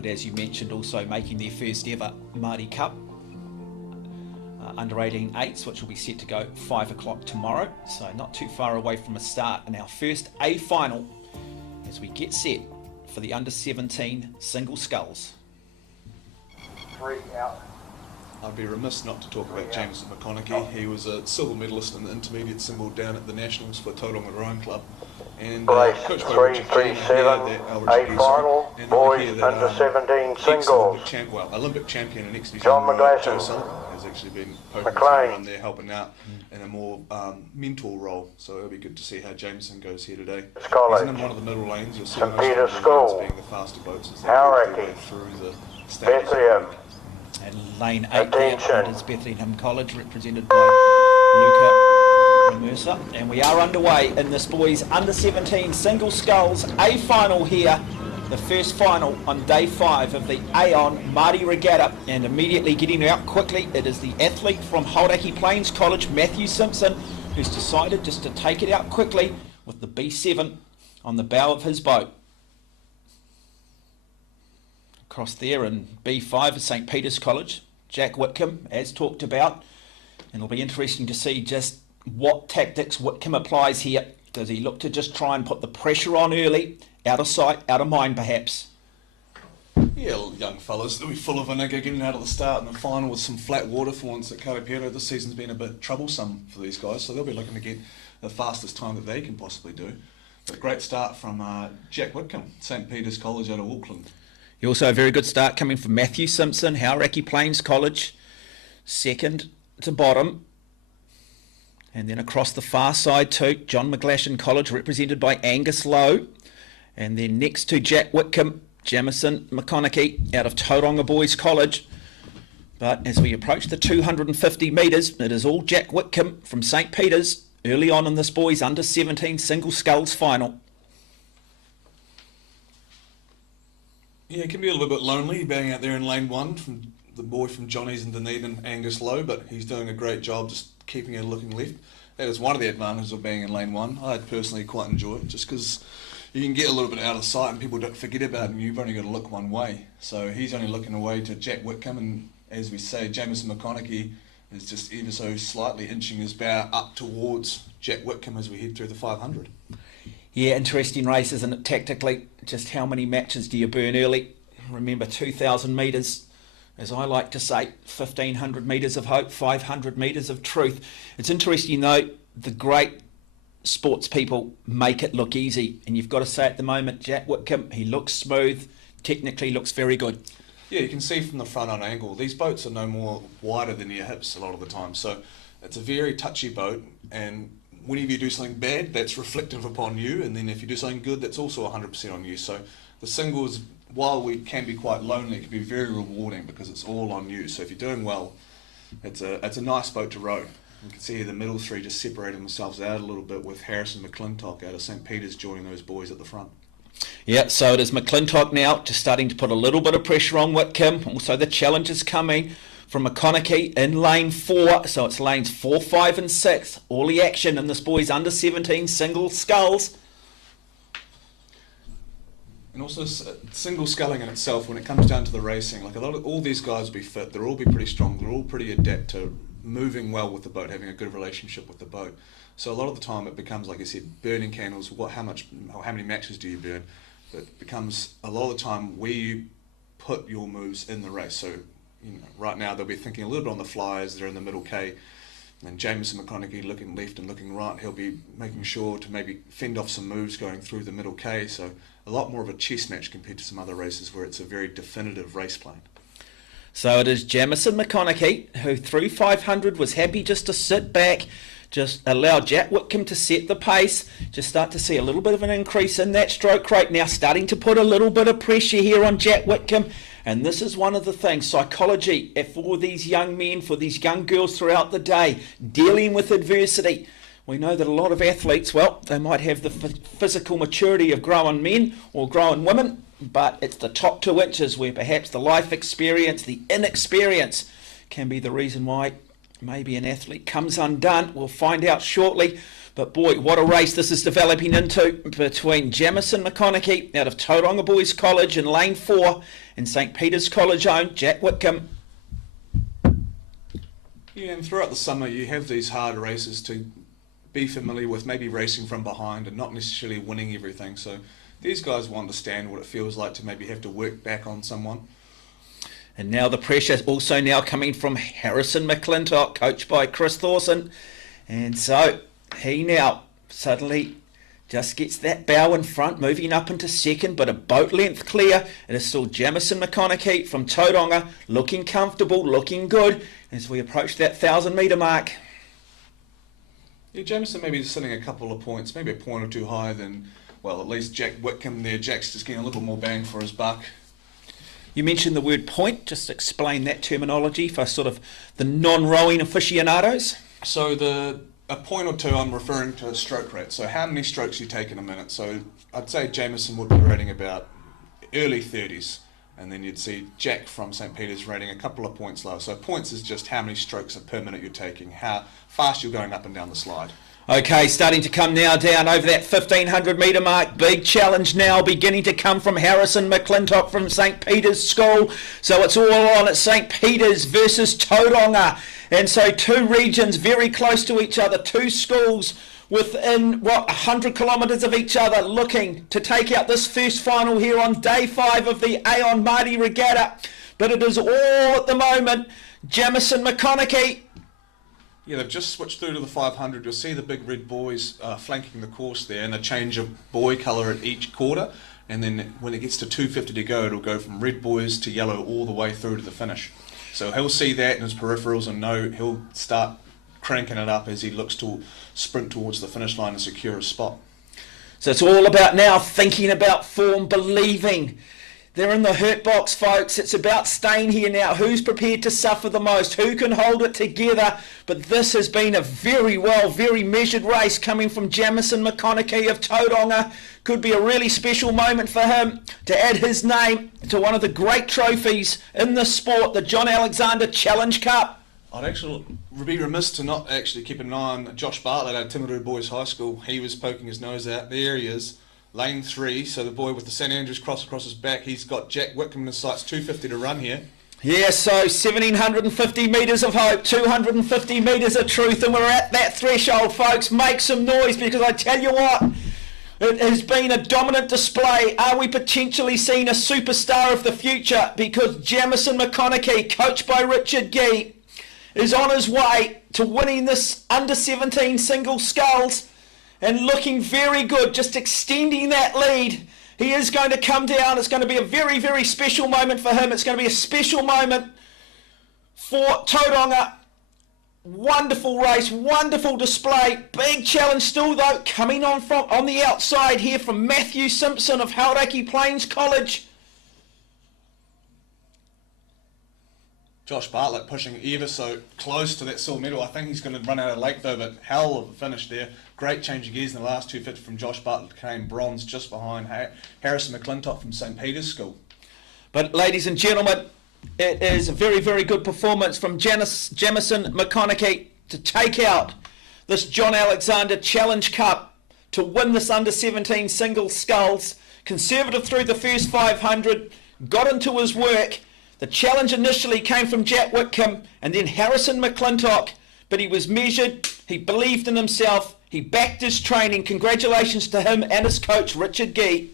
Auckland, as you mentioned, also making their first ever Maadi Cup under 18 eights, which will be set to go 5 o'clock tomorrow, so not too far away from a start in our first A final as we get set for the under 17 single sculls. 3 out. I'd be remiss not to talk about Jameson McConnochie. He was a silver medalist in the intermediate single down at the Nationals for Tauranga Rowing Club. And coached by Richard King, A final, boys under 17 single. Olympic champion and ex-New John Zealand Joe McGlashan. Sullivan has actually been poking McLean. around there, helping out in a more mentor role. So it'll be good to see how Jameson goes here today. Sculls. He's in one of the middle lanes. You'll see St. most Peter's of the Sculls. lanes being the faster boats as they work their way through the stages. Bethlehem. And lane 8 there, Attention. it is Bethlehem College, represented by Luca Mercer. And we are underway in this boys under 17 single sculls A final here. The first final on day 5 of the Aon Maadi Regatta, and immediately getting out quickly, it is the athlete from Hauraki Plains College, Matthew Simpson, who's decided just to take it out quickly with the B7 on the bow of his boat. Across there in B5 is St. Peter's College, Jack Whitcomb, as talked about, and it'll be interesting to see just what tactics Whitcomb applies here. Does he look to just try and put the pressure on early, out of sight, out of mind perhaps? Yeah, young fellas, they'll be full of vinegar getting out of the start in the final with some flat water for once at Karapiro. This season's been a bit troublesome for these guys, so they'll be looking to get the fastest time that they can possibly do. But great start from Jack Whitcomb, St. Peter's College out of Auckland. Also a very good start coming from Matthew Simpson, Hauraki Plains College, second to bottom. And then across the far side too, John McGlashan College, represented by Angus Lowe. And then next to Jack Whitcomb, Jameson McConnochie out of Tauranga Boys College. But as we approach the 250 metres, it is all Jack Whitcomb from St. Peter's early on in this boys under 17 single sculls final. Yeah, it can be a little bit lonely being out there in lane 1 from the boy from Johnny's and Dunedin, Angus Lowe, but he's doing a great job just keeping it looking left. That is one of the advantages of being in lane 1. I personally quite enjoy it just because you can get a little bit out of sight and people don't forget about it and you've only got to look one way. So he's only looking away to Jack Whitcomb, and as we say, Jameson McConnochie is just ever so slightly inching his bow up towards Jack Whitcomb as we head through the 500. Yeah, interesting race, isn't it, tactically? Just how many matches do you burn early? Remember, 2,000 metres, as I like to say, 1,500 metres of hope, 500 metres of truth. It's interesting, though, the great sports people make it look easy. And you've got to say at the moment, Jack Whitcomb, he looks smooth, technically looks very good. Yeah, you can see from the front on angle, these boats are no more wider than your hips a lot of the time. So it's a very touchy boat, and whenever you do something bad, that's reflective upon you, and then if you do something good, that's also 100% on you. So the singles, while we can be quite lonely, it can be very rewarding because it's all on you. So if you're doing well, it's a nice boat to row. You can see here the middle 3 just separating themselves out a little bit, with Harrison McClintock out of St. Peter's joining those boys at the front. Yeah, so it is McClintock now just starting to put a little bit of pressure on Whitcomb. Also the challenge is coming from McConnochie in lane 4, so it's lanes 4, 5 and 6. All the action in this boys under 17 single sculls. And also single sculling in itself, when it comes down to the racing, like all these guys will be fit, they'll all be pretty strong, they're all pretty adept to moving well with the boat, having a good relationship with the boat. So a lot of the time it becomes, like I said, burning candles. How many matches do you burn? But it becomes a lot of the time where you put your moves in the race. So right now they'll be thinking a little bit on the fly as they're in the middle K, and Jameson McConnochie looking left and looking right. He'll be making sure to maybe fend off some moves going through the middle K. So a lot more of a chess match compared to some other races where it's a very definitive race plan. So it is Jameson McConnochie, who through 500 was happy just to sit back, just allow Jack Whitcomb to set the pace, just start to see a little bit of an increase in that stroke rate. Now starting to put a little bit of pressure here on Jack Whitcomb. And this is one of the things, psychology for these young men, for these young girls throughout the day, dealing with adversity. We know that a lot of athletes, well, they might have the physical maturity of grown men or grown women, but it's the top 2 inches where perhaps the life experience, the inexperience can be the reason why maybe an athlete comes undone. We'll find out shortly. But boy, what a race this is developing into between Jameson McConnochie out of Tauranga Boys College in lane 4 and St Peter's College own Jack Whitcomb. Yeah, and throughout the summer you have these hard races to be familiar with, maybe racing from behind and not necessarily winning everything. So these guys will understand what it feels like to maybe have to work back on someone. And now the pressure is also now coming from Harrison McClintock, coached by Chris Thorson. And so he now suddenly just gets that bow in front, moving up into second, but a boat length clear. It is still Jameson McConnochie from Tauranga, looking comfortable, looking good as we approach that 1,000 metre mark. Yeah, Jameson maybe sitting a couple of points, maybe a point or two higher than, well, at least Jack Whitcomb there. Jack's just getting a little more bang for his buck. You mentioned the word point. Just explain that terminology for sort of the non-rowing aficionados. So a point or two, I'm referring to a stroke rate. So how many strokes you take in a minute. So I'd say Jameson would be rating about early 30s. And then you'd see Jack from St Peter's rating a couple of points lower. So points is just how many strokes per minute you're taking, how fast you're going up and down the slide. Okay, starting to come now down over that 1,500 metre mark. Big challenge now beginning to come from Harrison McClintock from St Peter's School. So it's all on at St Peter's versus Tauranga. And so two regions very close to each other, two schools within, 100 kilometres of each other, looking to take out this first final here on day 5 of the Aon Maadi Regatta. But it is all at the moment Jameson McConnochie. Yeah, they've just switched through to the 500. You'll see the big red buoys flanking the course there, and a change of buoy colour at each quarter. And then when it gets to 250 to go, it'll go from red buoys to yellow all the way through to the finish. So he'll see that in his peripherals and know he'll start cranking it up as he looks to sprint towards the finish line and secure a spot. So it's all about now thinking about form, believing. They're in the hurt box, folks. It's about staying here now. Who's prepared to suffer the most? Who can hold it together? But this has been a very measured race coming from Jameson McConnochie of Tauranga. Could be a really special moment for him to add his name to one of the great trophies in the sport, the John Alexander Challenge Cup. I'd actually be remiss to not actually keep an eye on Josh Bartlett at Timaru Boys High School. He was poking his nose out. There he is. Lane 3, so the boy with the St Andrews cross across his back. He's got Jack Whitcomb in his sights, 250 to run here. Yeah, so 1,750 metres of hope, 250 metres of truth, and we're at that threshold, folks. Make some noise, because I tell you what, it has been a dominant display. Are we potentially seeing a superstar of the future? Because Jameson McConnochie, coached by Richard Gee, is on his way to winning this under-17 single sculls. And looking very good, just extending that lead. He is going to come down. It's going to be a very special moment for him. It's going to be a special moment for Tauranga. Wonderful race, wonderful display. Big challenge still though, coming on the outside here from Matthew Simpson of Hauraki Plains College. Josh Bartlett pushing ever so close to that silver medal. I think he's going to run out of lake though, but hell of a finish there. Great change of gears in the last 250 from Josh Bartlett. Came bronze just behind Harrison McClintock from St Peter's School. But ladies and gentlemen, it is a very good performance from Jameson McConnochie to take out this John Alexander Challenge Cup, to win this under-17 single sculls. Conservative through the first 500, got into his work. The challenge initially came from Jack Whitcomb and then Harrison McClintock, but he was measured, he believed in himself, he backed his training. Congratulations to him and his coach, Richard Gee.